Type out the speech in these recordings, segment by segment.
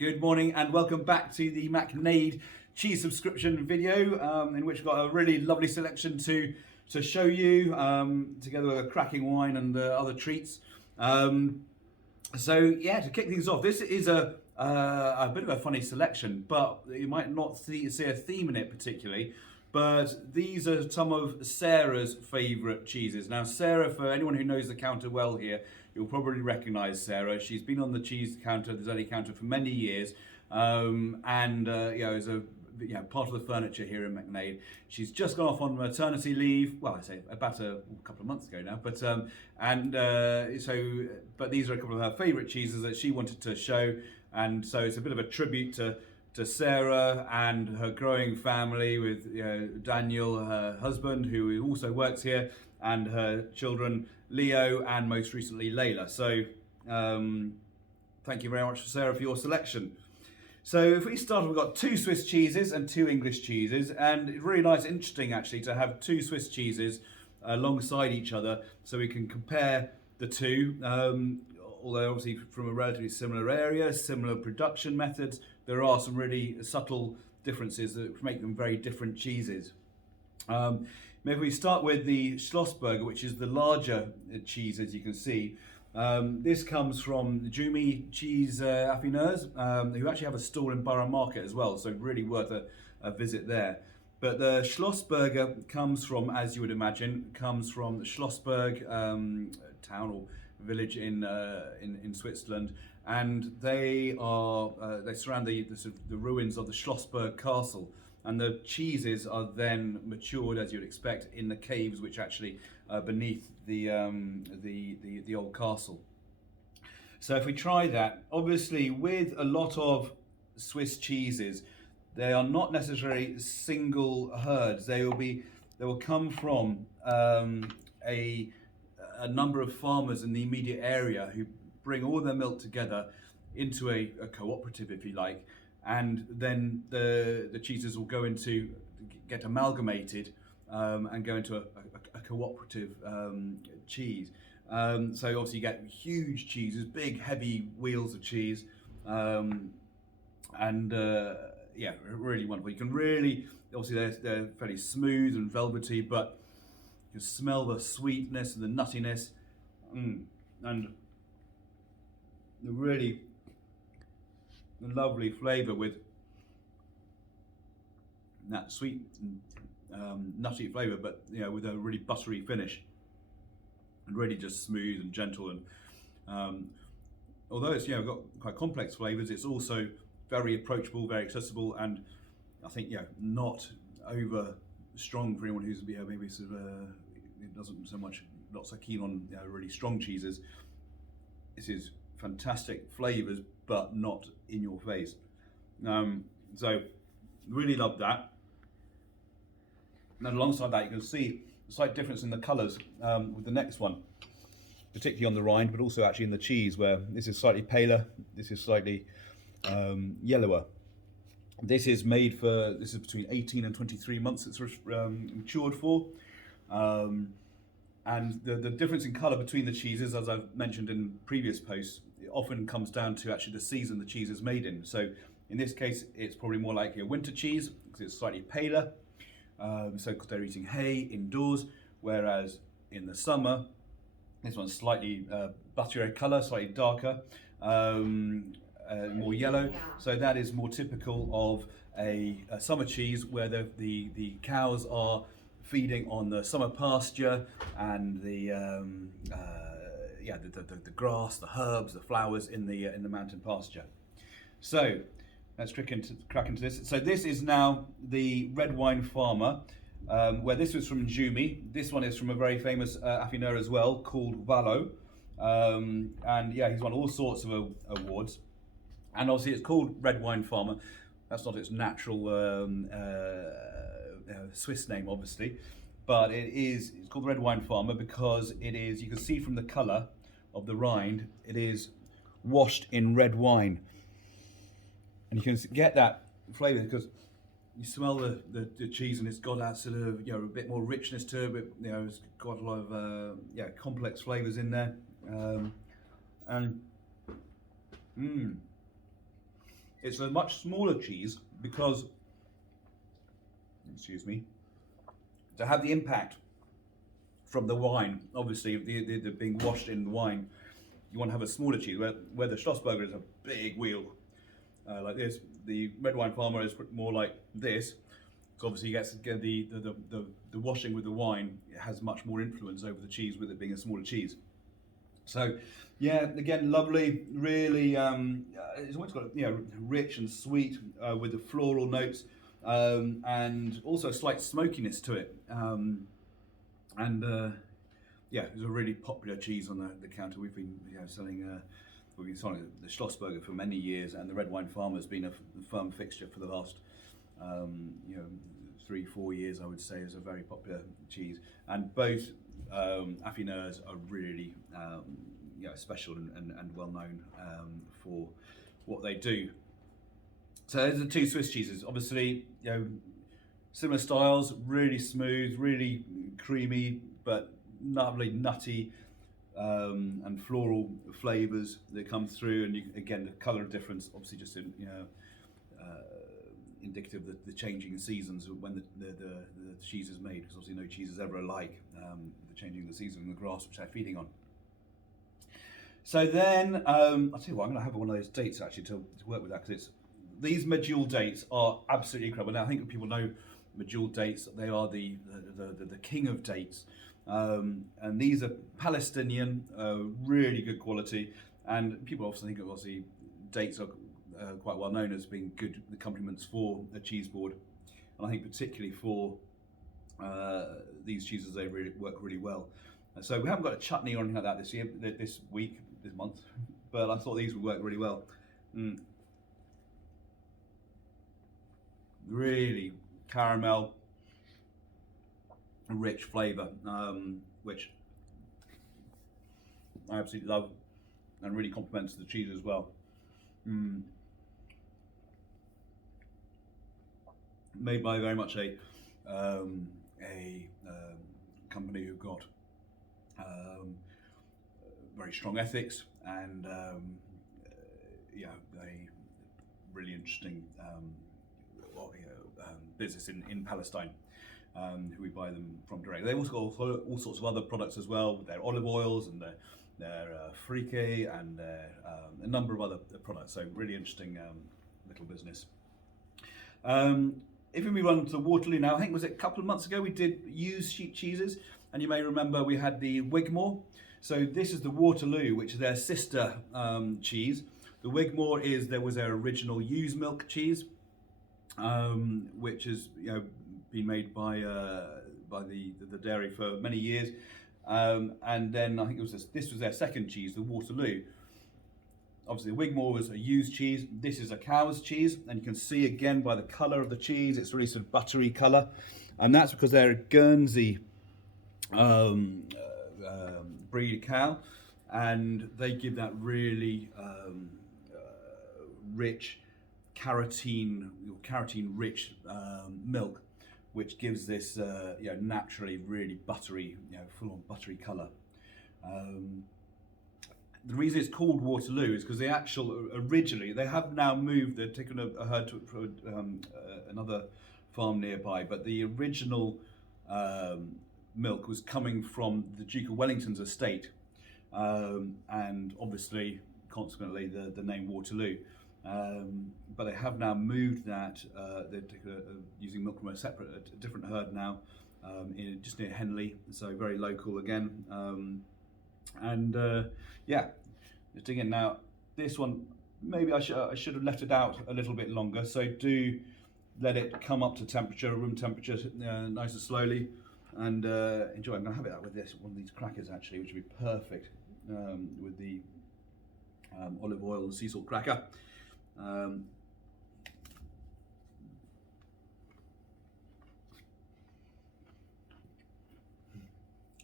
Good morning and welcome back to the McNade cheese subscription video, in which we've got a really lovely selection to show you, together with a cracking wine and other treats. To kick things off, this is a bit of a funny selection, but you might not see a theme in it particularly. But these are some of Sarah's favourite cheeses. Now, Sarah, for anyone who knows the counter well here, you'll probably recognise Sarah. She's been on the cheese counter, the deli counter, for many years, is a part of the furniture here in McNade. She's just gone off on maternity leave. Well, I say about a couple of months ago now. But these are a couple of her favourite cheeses that she wanted to show, and so it's a bit of a tribute to Sarah and her growing family with Daniel, her husband, who also works here, and her children Leo and most recently Layla. So thank you very much, Sarah, for your selection. So if we start, we've got 2 Swiss cheeses and 2 English cheeses, and it's really nice, interesting actually, to have 2 Swiss cheeses alongside each other so we can compare the two. Although obviously from a relatively similar area, similar production methods, there are some really subtle differences that make them very different cheeses. Maybe we start with the Schlossberger, which is the larger cheese, as you can see. This comes from Jumi Cheese Affineurs, who actually have a stall in Borough Market as well, so really worth a visit there. But the Schlossberger comes from, as you would imagine, the Schlossberg town or village in Switzerland, and they surround the ruins of the Schlossberg Castle, and the cheeses are then matured, as you'd expect, in the caves which actually beneath the old castle. So if we try that, obviously with a lot of Swiss cheeses, they are not necessarily single herds. They will come from a number of farmers in the immediate area who bring all their milk together into a cooperative, if you like, and then the cheeses will get amalgamated and go into a cooperative cheese. So obviously you get huge cheeses, big heavy wheels of cheese, really wonderful. You can really, obviously they're fairly smooth and velvety, but you can smell the sweetness and the nuttiness, and the really lovely flavour with that sweet nutty flavour, but with a really buttery finish, and really just smooth and gentle. And although it's got quite complex flavours, it's also very approachable, very accessible, and I think not over strong for anyone who's maybe sort of not so keen on really strong cheeses. This is fantastic flavours, but not in your face. So really love that. And then alongside that, you can see a slight difference in the colours with the next one, particularly on the rind, but also actually in the cheese, where this is slightly paler, this is slightly yellower. This is between 18 and 23 months it's matured for. And the difference in colour between the cheeses, as I've mentioned in previous posts, it often comes down to actually the season the cheese is made in. So in this case, it's probably more likely a winter cheese because it's slightly paler. So because they're eating hay indoors, whereas in the summer, this one's slightly butterier colour, slightly darker, more yellow. So that is more typical of a summer cheese, where the cows are feeding on the summer pasture and the grass, the herbs, the flowers in the mountain pasture. So let's crack into this. So this is now the Red Wine Farmer, where this was from Jumi. This one is from a very famous affineur as well, called Valo, and he's won all sorts of awards. And obviously it's called Red Wine Farmer. That's not its natural Swiss name, obviously, but it's called Red Wine Farmer because it is, you can see from the colour of the rind, it is washed in red wine. And you can get that flavour because you smell the cheese, and it's got that sort of a bit more richness to it, but it's got a lot of complex flavours in there. it's a much smaller cheese because, excuse me, to have the impact from the wine, obviously the being washed in wine, you want to have a smaller cheese, where the Schlossberger is a big wheel like this. The red wine farmer is more like this. So obviously, the washing with the wine has much more influence over the cheese, with it being a smaller cheese. So, yeah, again, lovely. Really, it's always got rich and sweet with the floral notes, and also a slight smokiness to it. Yeah, it's a really popular cheese on the counter. We've been selling. We've been selling the Schlossberger for many years, and the red wine farmer has been a firm fixture for the last 3-4 years, I would say, is a very popular cheese. And both affineurs are really special and well known for what they do. So those are the two Swiss cheeses. Obviously, similar styles, really smooth, really creamy, but lovely, nutty and floral flavours that come through. And again, the colour difference, obviously, just indicative of the changing seasons when the cheese is made, because obviously no cheese is ever alike. The changing of the season and the grass which they're feeding on. So then, I'll tell you what, I'm going to have one of those dates actually to work with that, because these medjool dates are absolutely incredible. Now I think people know medjool dates; they are the king of dates, and these are Palestinian, really good quality. And people often think of obviously dates are quite well known as being good accompaniments for a cheese board, and I think particularly for these cheeses, they really work really well. So we haven't got a chutney or anything like that this month, but I thought these would work really well. Really caramel, rich flavour, which I absolutely love, and really complements the cheese as well. Made by very much a company who've got very strong ethics, and a really interesting business in Palestine, who we buy them from direct. They also got all sorts of other products as well, with their olive oils and their frike and a number of other products. So really interesting little business. If we move on to Waterloo now, I think was it a couple of months ago we did used sheep cheeses, and you may remember we had the Wigmore. So this is the Waterloo, which is their sister cheese. The Wigmore was their original ewe's milk cheese, which has been made by the dairy for many years, and then I think this was their second cheese, the Waterloo. Obviously, the Wigmore was a ewe's cheese. This is a cow's cheese, and you can see again by the colour of the cheese, it's really sort of buttery colour, and that's because they're a Guernsey breed cow, and they give that really rich carotene-rich milk, which gives this naturally really buttery, full-on buttery colour. The reason it's called Waterloo is because originally, they have now moved, they've taken a herd to another farm nearby, but the original milk was coming from the Duke of Wellington's estate, and obviously, consequently, the name Waterloo. But they have now moved that, they're using milk from a different herd now, just near Henley, so very local again. Just again, now this one, maybe I should have left it out a little bit longer, so do let it come up to temperature, room temperature, nice and slowly, and enjoy. I'm going to have it out with one of these crackers actually, which would be perfect with the olive oil and sea salt cracker.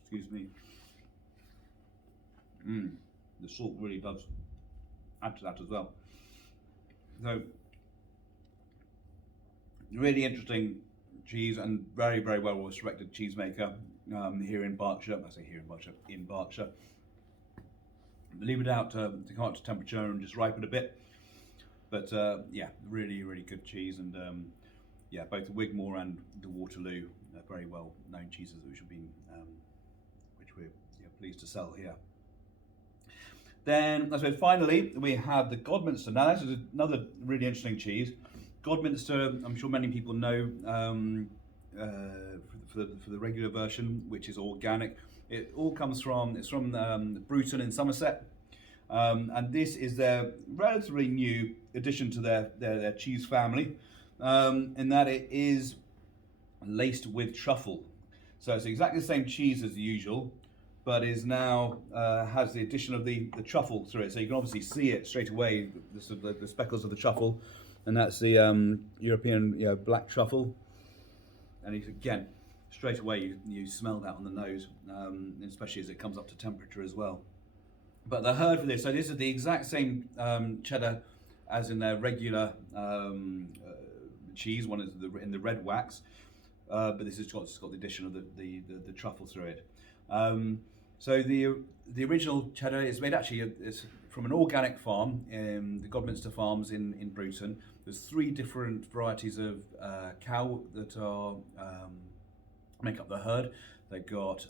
Excuse me. The salt really does add to that as well. So, really interesting cheese, and very, very well respected cheesemaker here in Berkshire. I say here in Berkshire, in Berkshire. Leave it out to come up to temperature and just ripen a bit. But yeah, really, really good cheese, and yeah, both the Wigmore and the Waterloo are very well known cheeses which have been, which we're pleased to sell here. Then, I suppose, finally, we have the Godminster. Now, this is another really interesting cheese. Godminster, I'm sure many people know for the regular version, which is organic. It all comes from, it's from Bruton in Somerset. And this is their relatively new addition to their cheese family, in that it is laced with truffle. So it's exactly the same cheese as the usual, but is now has the addition of the truffle through it. So you can obviously see it straight away, the speckles of the truffle, and that's the European black truffle. And it's, again, straight away you smell that on the nose, especially as it comes up to temperature as well. But the herd for this, so this is the exact same cheddar as in their regular cheese. One is in the red wax, but this has got the addition of the truffle through it. So the original cheddar is made it's from an organic farm in the Godminster Farms in Bruton. There's 3 different varieties of cow that are make up the herd. They've got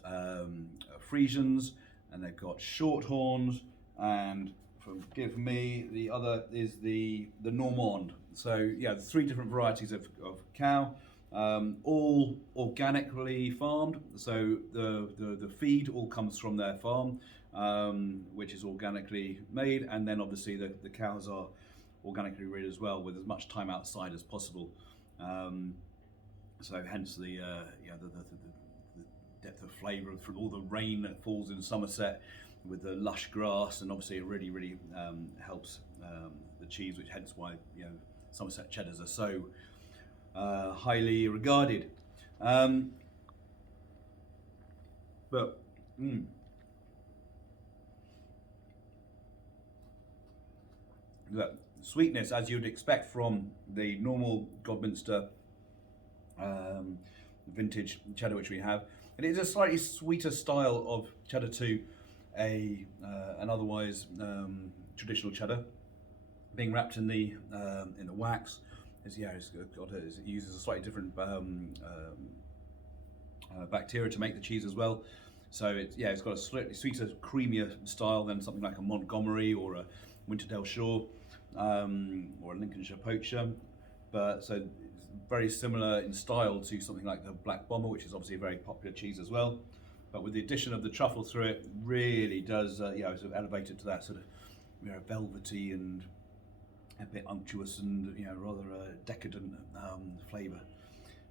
Friesians, and they've got Shorthorns, and forgive me, the other is the Normand. So yeah, 3 different varieties of cow. All organically farmed, so the feed all comes from their farm, which is organically made, and then obviously the cows are organically reared as well, with as much time outside as possible. So hence the depth of flavour through all the rain that falls in Somerset, with the lush grass, and obviously it really helps the cheese, which hence why Somerset cheddars are so highly regarded. But the sweetness, as you'd expect from the normal Godminster vintage cheddar which we have, and it is a slightly sweeter style of cheddar to an otherwise traditional cheddar, being wrapped in the wax. It uses a slightly different bacteria to make the cheese as well. So it's got a slightly sweeter, creamier style than something like a Montgomery or a Winterdale Shore or a Lincolnshire Poacher. But so it's very similar in style to something like the Black Bomber, which is obviously a very popular cheese as well. But with the addition of the truffle through it, really does sort of elevate it to that sort of velvety and a bit unctuous and rather decadent flavour.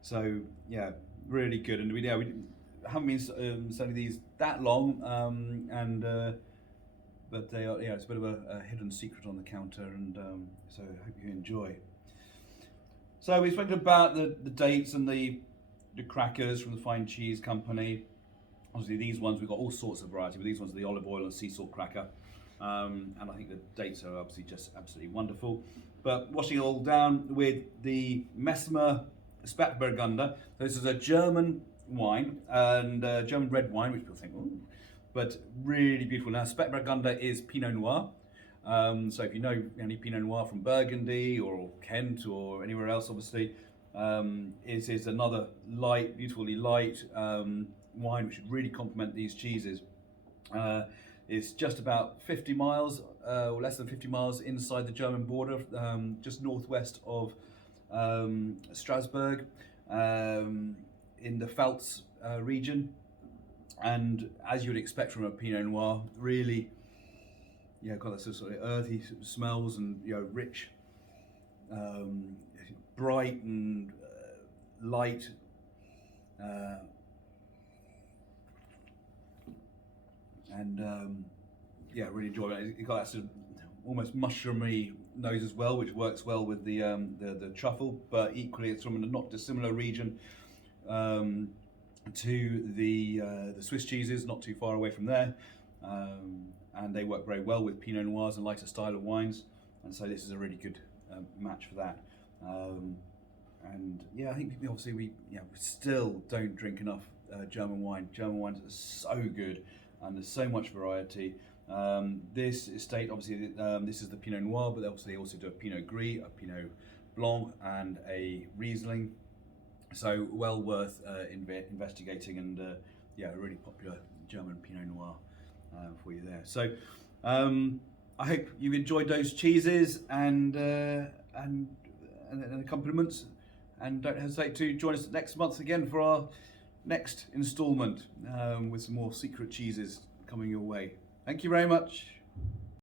So yeah, really good. And we haven't been selling these that long, but they are it's a bit of a hidden secret on the counter, and so I hope you enjoy. So we spoke about the dates and the crackers from the Fine Cheese Company. Obviously these ones, we've got all sorts of variety, but these ones are the olive oil and sea salt cracker. And I think the dates are obviously just absolutely wonderful. But washing it all down with the Messmer Spätburgunder. This is a German wine, and German red wine, which people think, ooh, but really beautiful. Now, Spätburgunder is Pinot Noir. So if you know any Pinot Noir from Burgundy or Kent or anywhere else, obviously, it is another light, beautifully light wine which would really complement these cheeses. It's just about 50 miles, or less than 50 miles inside the German border, just northwest of Strasbourg, in the Pfalz region. And as you would expect from a Pinot Noir, really, got that sort of earthy smells and rich, bright and light. Really enjoy it. It got that sort of almost mushroomy nose as well, which works well with the truffle. But equally, it's from a not dissimilar region to the Swiss cheeses, not too far away from there, and they work very well with Pinot Noirs and lighter style of wines. And so this is a really good match for that. I think obviously we still don't drink enough German wine. German wines are so good, and there's so much variety. This estate, obviously, this is the Pinot Noir, but they also do a Pinot Gris, a Pinot Blanc, and a Riesling. So well worth investigating, and yeah, a really popular German Pinot Noir for you there. So I hope you enjoyed those cheeses and accompaniments, and don't hesitate to join us next month again for our next instalment with some more secret cheeses coming your way. Thank you very much.